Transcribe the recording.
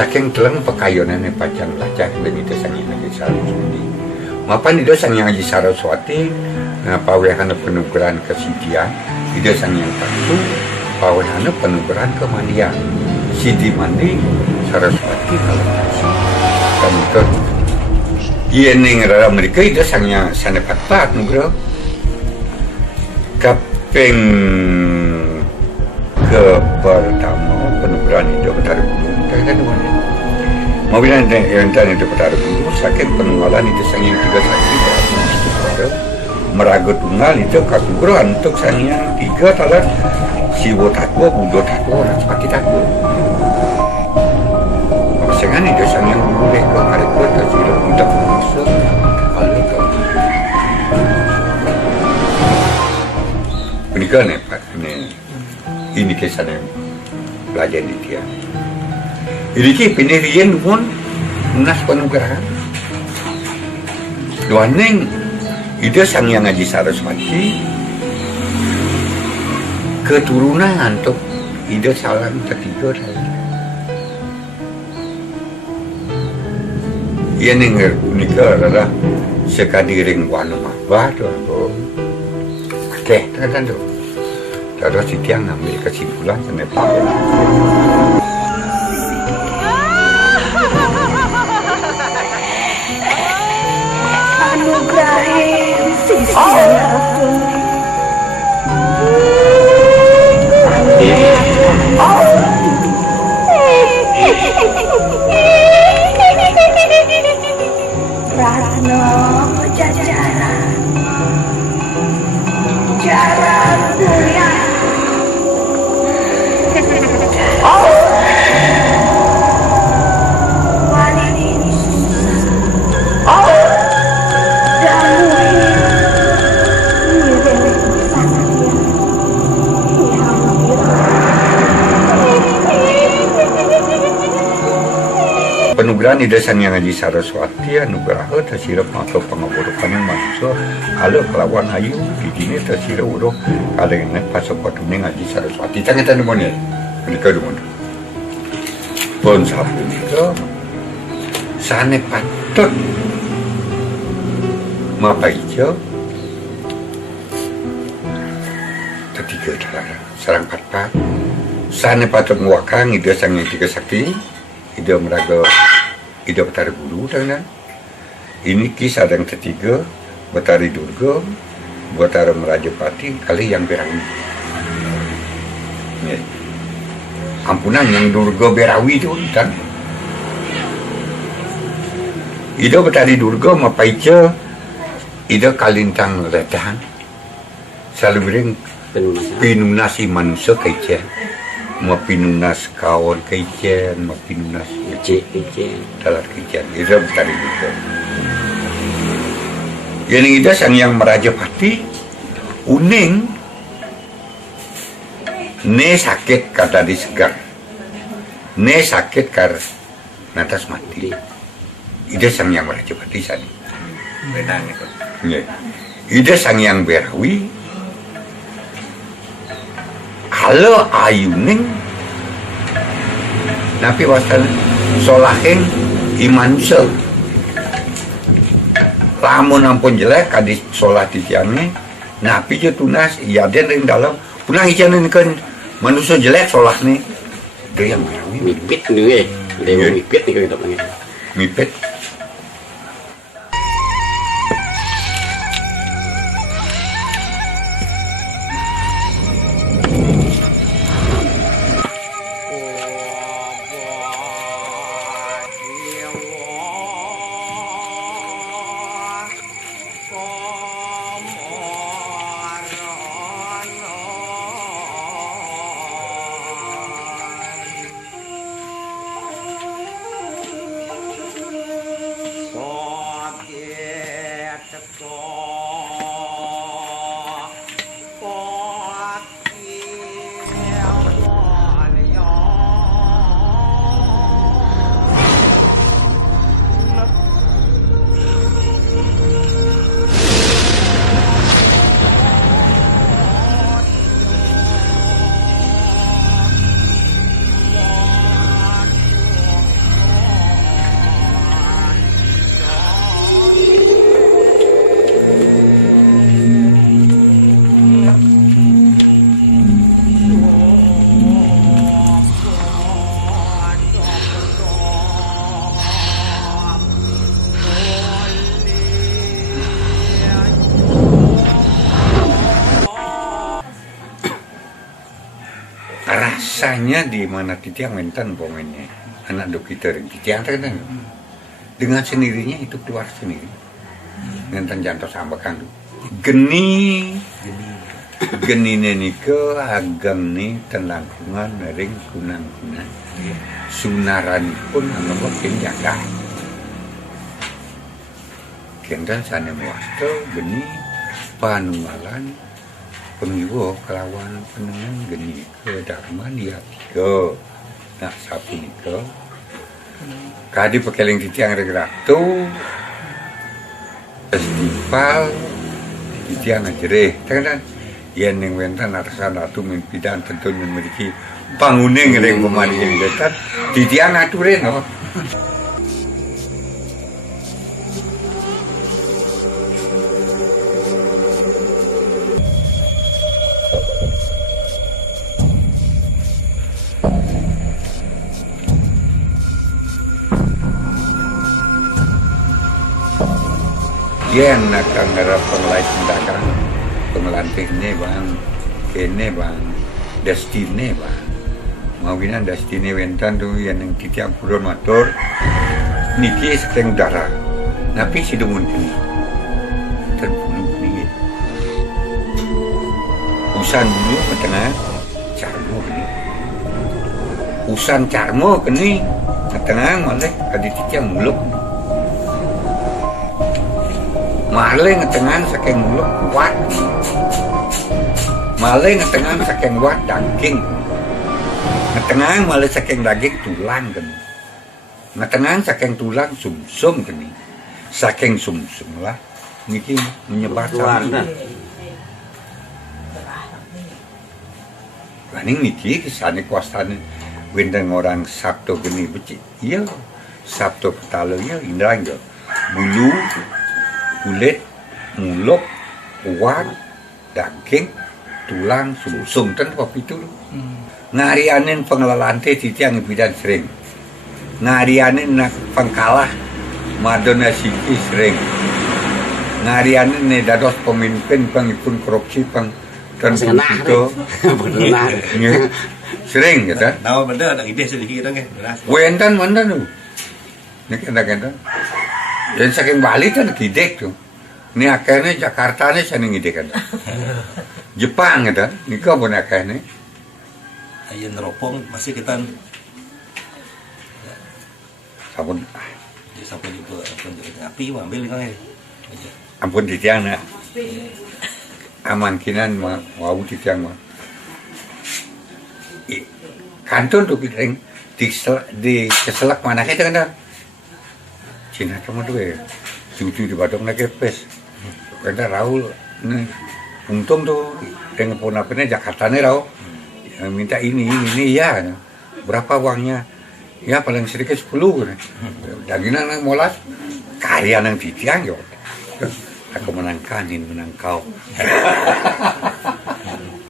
saking teleng pekayonane pacang lacak demi Sang Hyang Haji Saraswati. Mapan ida Sang Hyang Haji Saraswati pawehana penugaran kesidian, ida Sang Hyang Tatu pawehana penugaran kemandian. Sidi mandi Saraswati kalau kasih kami ke iya ning rara mereka ida Sang Hyang sanepat nugra kaping ke pertama penugaran ida Betara Bulu kan mana mau bilang yang tadi itu Betara Bulu sakit penunggalan itu Sang Hyang tiga saksi meragut tunggal itu kakuguran untuk Sang Hyang tiga talat Siwo Tatwa, Budo Tatwa, Raspati Tatwa maksudnya itu Sang Hyang boleh ke mereka tersilau untuk masuk kalau ke pernikahan ya Pak ini kisahnya belajar di dia. Ini penirian pun munas penugaran. Doaneng itu Sang Hyang Haji Saraswati keturunan untuk ide salam ketiga tadi. Ia nengar nikah adalah sekadiring wanu mabah tu. Oke, kan tu. Terus si tiang ambil kesimpulan senepa. Anugerahin sisi aku. Ratno Pajajaran, Jaran Mulia. Penugerahan ida Sang Hyang Haji Saraswati anugerah tersirap maka pengaburukan manusia kalau kelawan ayu di sini tersirap uruh kalau ini pasok patuning Haji Saraswati tangan mana menikah di mana pun sapu itu sana patut mapa hijau ketiga cara sarang patpat sana patut muakang ida Sang Hyang Tiga Sakti ida meraga ida Betara Bulu dan ini kisah yang ketiga Betari Durga Betara Merajapati kali yang Berawi ya. Ampunan yang Durga Berawi itu kan ida Betari Durga mapaica ida Kalintang Ledahan selalu bering pinunasi manusia kaica mapinunas kawan kaican, mapinunas kaican, dalam kaican. Itu Betari Durga. Yang itu Sang Hyang Merajapati uning, ne sakit kata disegar, ne sakit kar nantas mati. Itu Sang Hyang Merajapati sani. Benar itu. Itu Sang Hyang Berawi. Halo ayuning napi wasal solaheng iman sel lamun ampun jelek kadis solah titiange napi je tunas iya den ring dalam punah icanin kan manusia jelek solah nih itu yang mipit nih dewa mipit nih kita panggil mipit. kisahnya di mana titiang mentan pemainnya anak dokter titiang kan dengan sendirinya itu keluar sendiri mentan jantos sambakan geni nika agam ni tenlangkungan ring kunang sunaran pun anggap jaga kendan sana muasto geni panungalan pengiwo kelawan penengan geni ke dharma dia tiga nak sapu nika kadi pekeling titiang regratu festival titiang ajere kan yen ning wenten arsana tu mimpidan tentu memiliki banguning ring pemandang dekat titiang aturin no. Yen akan ngarap pengelai tindakan pengelantiknya bang kene bang destine bang mawinan destine wentan tu yang titiang purun matur niki sekeng darah napi sidumun ini terbunuh ni usan dulu ketengah carmo ini usan carmo kini ketengah malah kadi titiang muluk maling ngetengan saking mulut kuat maling ngetengan saking kuat daging ngetengan malah saking daging tulang kan ngetengan saking tulang sumsum kan saking sumsum lah niki menyebar sana paling niki kisahnya kuasanya wendeng orang Sabtu geni becik iya Sabtu petalo iya indah enggak bulu kulit, mulut, kuat, daging, tulang, sumsum kan kopi itu. Ngarianin pengelolaan titiang bidan sering. Ngarianin nak pengkalah madona siki sering. Ngarianin ne dados pemimpin pengipun korupsi peng dan itu sering gitu. Nah, benda ada ide sedikit kan? Wentan mana tu? Ni kena. Dan saking Bali kan ngidek tuh. Ini akhirnya Jakarta nih saya ngidek kan. Jepang gitu. Ini kau pun akhirnya. Ayo neropong masih kita. Sabun. Sampai di api ambil kan ya. Ampun titiang nak. Aman kinan mau titiang mah. Kantun tuh kita di keselak mana kita kan. Cina cuma tu cucu di Badung nak kepes. Kena Raul ni untung tu dengan ponakannya Jakarta ni Raul minta ini ya berapa uangnya ya paling sedikit 10 dagingan nang molas karya nang titiang yo aku menangkanin menang kau